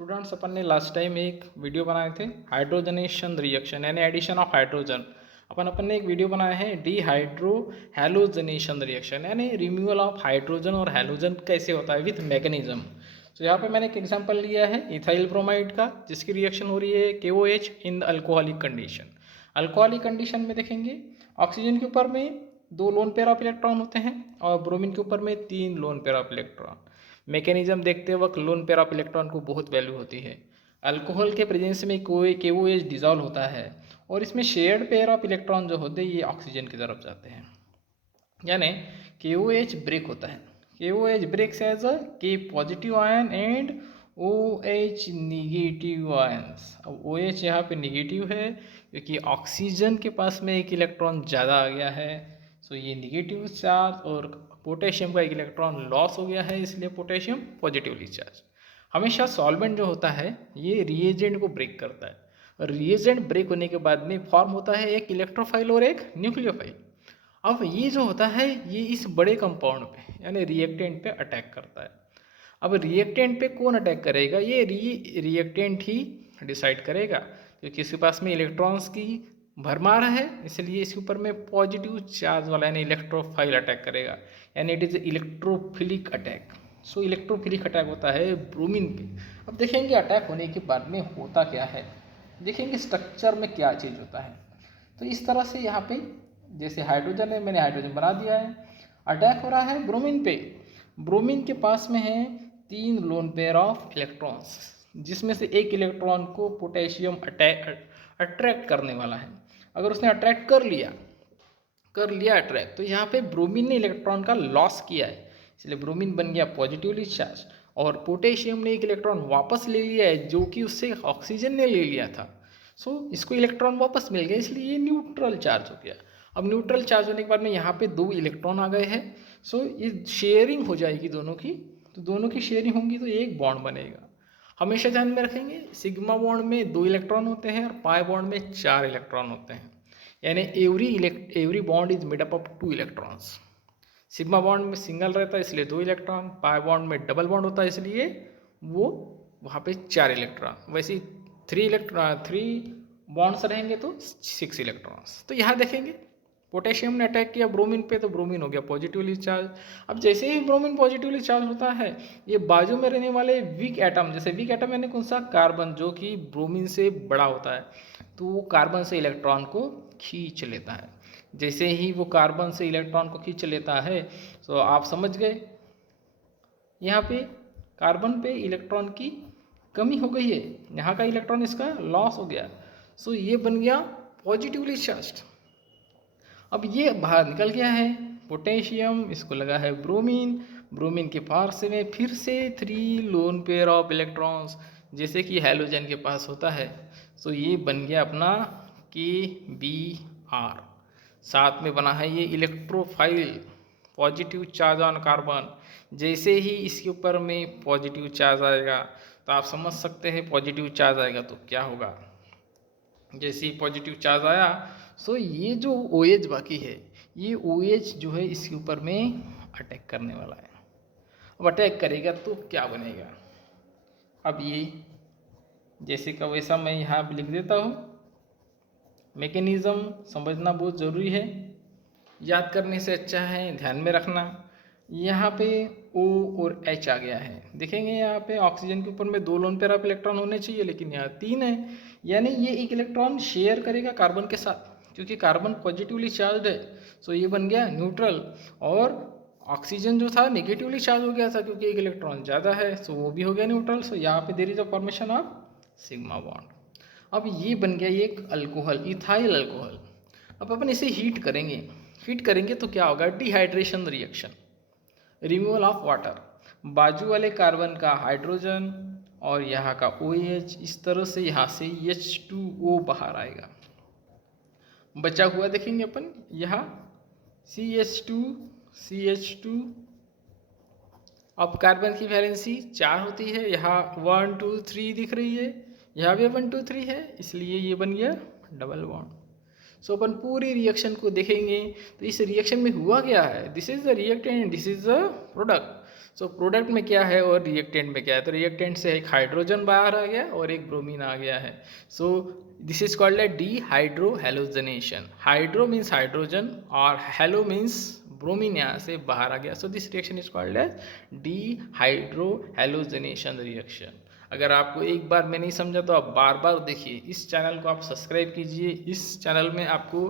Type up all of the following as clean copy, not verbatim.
Students, अपन ने last time एक video बनाए थे हाइड्रोजनेशन रिएक्शन यानी एडिशन ऑफ हाइड्रोजन। अपन ने एक वीडियो बनाया है डिहाइड्रो हैलोजनेशन रिएक्शन यानी रिमूवल ऑफ हाइड्रोजन और हैलोजन कैसे होता है विथ मैकेनिज्म। तो यहाँ पे मैंने एक एग्जांपल लिया है इथाइल ब्रोमाइड का, जिसकी रिएक्शन हो रही है KOH in the alcoholic condition. Alcoholic condition में देखेंगे ऑक्सीजन के ऊपर में 2 लोन पेयर ऑफ इलेक्ट्रॉन होते हैं और ब्रोमीन के ऊपर में 3 lone pair of electron. Mechanism देखते वक्त लोन पेयर ऑफ इलेक्ट्रॉन को बहुत वैल्यू होती है। अल्कोहल के प्रेजेंस में KOH डिजॉल्व होता है और इसमें शेयर्ड पेयर ऑफ इलेक्ट्रॉन जो होते हैं ये ऑक्सीजन की तरफ जाते हैं, यानी KOH ब्रेक होता है। KOH breaks as a K positive ion and OH negative ions. अब OH यहाँ पे निगेटिव है क्योंकि ऑक्सीजन के पास में एक इलेक्ट्रॉन ज़्यादा आ गया है, सो ये निगेटिव चार्ज, और पोटेशियम का एक इलेक्ट्रॉन लॉस हो गया है इसलिए पोटेशियम पॉजिटिवली चार्ज। हमेशा सॉल्वेंट जो होता है ये रिएजेंट को ब्रेक करता है और रिएजेंट ब्रेक होने के बाद में फॉर्म होता है एक इलेक्ट्रोफाइल और एक न्यूक्लियोफाइल। अब ये जो होता है ये इस बड़े कंपाउंड पे यानी रिएक्टेंट पे अटैक करता है। अब रिएक्टेंट पे कौन अटैक करेगा, ये रिएक्टेंट ही डिसाइड करेगा क्योंकि इसके पास में इलेक्ट्रॉन्स की भरमार है, इसलिए इसके ऊपर में पॉजिटिव चार्ज वाला यानी इलेक्ट्रोफाइल अटैक करेगा, यानी it is electrophilic attack. So electrophilic attack होता है ब्रोमीन पे। अब देखेंगे अटैक होने के बाद में होता क्या है, देखेंगे स्ट्रक्चर में क्या चीज़ होता है। तो इस तरह से यहाँ पे जैसे हाइड्रोजन है, मैंने हाइड्रोजन बना दिया है, अटैक हो रहा है ब्रोमीन पे। ब्रोमीन के पास में है 3 लोन पेयर ऑफ इलेक्ट्रॉन्स, जिसमें से एक इलेक्ट्रॉन को पोटेशियम अट्रैक्ट करने वाला है। अगर उसने अट्रैक्ट कर लिया अट्रैक्ट, तो यहाँ पे ब्रोमीन ने इलेक्ट्रॉन का लॉस किया है, इसलिए ब्रोमीन बन गया पॉजिटिवली चार्ज और पोटेशियम ने एक इलेक्ट्रॉन वापस ले लिया है जो कि उससे ऑक्सीजन ने ले लिया था। सो इसको इलेक्ट्रॉन वापस मिल गया, इसलिए ये न्यूट्रल चार्ज हो गया। अब न्यूट्रल चार्ज होने के बाद में यहाँ पे 2 इलेक्ट्रॉन आ गए हैं, सो ये शेयरिंग हो जाएगी दोनों की, तो दोनों की शेयरिंग होगी तो एक बॉन्ड बनेगा। हमेशा ध्यान में रखेंगे सिग्मा बॉन्ड में 2 इलेक्ट्रॉन होते हैं और पाई बॉन्ड में 4 इलेक्ट्रॉन होते हैं, यानी every bond is made up of 2 electrons. Sigma bond में सिंगल रहता है इसलिए 2 इलेक्ट्रॉन, पाई बॉन्ड में डबल बॉन्ड होता है इसलिए वो वहाँ पे 4 इलेक्ट्रॉन, वैसे 3 बॉन्ड्स रहेंगे तो 6 इलेक्ट्रॉन्स। तो यहाँ देखेंगे पोटेशियम ने अटैक किया ब्रोमीन पे तो ब्रोमीन हो गया पॉजिटिवली चार्ज। अब जैसे ही ब्रोमीन पॉजिटिवली चार्ज होता है ये बाजू में रहने वाले वीक एटम, जैसे वीक एटम यानी कौन सा, कार्बन, जो कि ब्रोमीन से बड़ा होता है, तो वो कार्बन से इलेक्ट्रॉन को खींच लेता है। जैसे ही वो कार्बन से इलेक्ट्रॉन को खींच लेता है तो आप समझ गए यहाँ पे कार्बन पे इलेक्ट्रॉन की कमी हो गई है, यहाँ का इलेक्ट्रॉन इसका लॉस हो गया, सो ये बन गया पॉजिटिवली चार्ज्ड। अब ये बाहर निकल गया है पोटेशियम, इसको लगा है ब्रोमीन, ब्रोमीन के पास में फिर से 3 लोन पेयर ऑफ इलेक्ट्रॉन्स जैसे कि हैलोजन के पास होता है। सो ये बन गया अपना KBr, साथ में बना है ये electrophile positive charge on carbon. जैसे ही इसके ऊपर में पॉजिटिव चार्ज आएगा तो आप समझ सकते हैं पॉजिटिव चार्ज आएगा तो क्या होगा। जैसे ही पॉजिटिव चार्ज आया सो ये जो OH बाकी है ये OH जो है इसके ऊपर में अटैक करने वाला है। अब अटैक करेगा तो क्या बनेगा, अब ये जैसे का वैसा मैं यहाँ पे लिख देता हूँ। मैकेनिज़्म समझना बहुत ज़रूरी है, याद करने से अच्छा है ध्यान में रखना। यहाँ पे O और H आ गया है, देखेंगे यहाँ पे ऑक्सीजन के ऊपर में 2 लोन पेयर ऑफ इलेक्ट्रॉन होने चाहिए लेकिन यहाँ 3 है, यानी ये एक इलेक्ट्रॉन शेयर करेगा कार्बन के साथ क्योंकि कार्बन पॉजिटिवली चार्ज है, सो ये बन गया न्यूट्रल। और ऑक्सीजन जो था नेगेटिवली चार्ज हो गया था क्योंकि एक इलेक्ट्रॉन ज़्यादा है, सो वो भी हो गया न्यूट्रल। सो यहाँ पे there is a formation of sigma bond. अब ये बन गया ये एक अल्कोहल, इथाइल अल्कोहल। अब अपन इसे हीट करेंगे तो क्या होगा, dehydration reaction, removal of water, बाजू वाले कार्बन का हाइड्रोजन और यहाँ का OH, इस तरह से यहाँ से H2O बाहर आएगा। बचा हुआ देखेंगे अपन यहाँ CH2। अब कार्बन की वैलेंसी 4 होती है, यहाँ 1 2 3 दिख रही है, यहाँ भी 1 2 3 है, इसलिए ये बन गया डबल बॉन्ड। सो अपन पूरी रिएक्शन को देखेंगे तो इस रिएक्शन में हुआ क्या है, this is the reactant, this is the product. So product में क्या है और रिएक्टेंट में क्या है, तो रिएक्टेंट से एक हाइड्रोजन बाहर आ गया और एक ब्रोमीन आ गया है। So this is called a dehydrohalogenation. Hydro means hydrogen और हेलो मीन्स ब्रोमीन यहाँ से बाहर आ गया। So this reaction is called as dehydrohalogenation reaction. अगर आपको एक बार में नहीं समझा तो आप बार बार देखिए। इस चैनल को आप सब्सक्राइब कीजिए। इस चैनल में आपको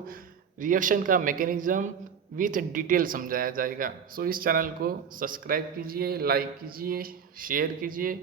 रिएक्शन का मैकेनिज्म विथ डिटेल समझाया जाएगा। सो इस चैनल को सब्सक्राइब कीजिए, लाइक कीजिए, शेयर कीजिए।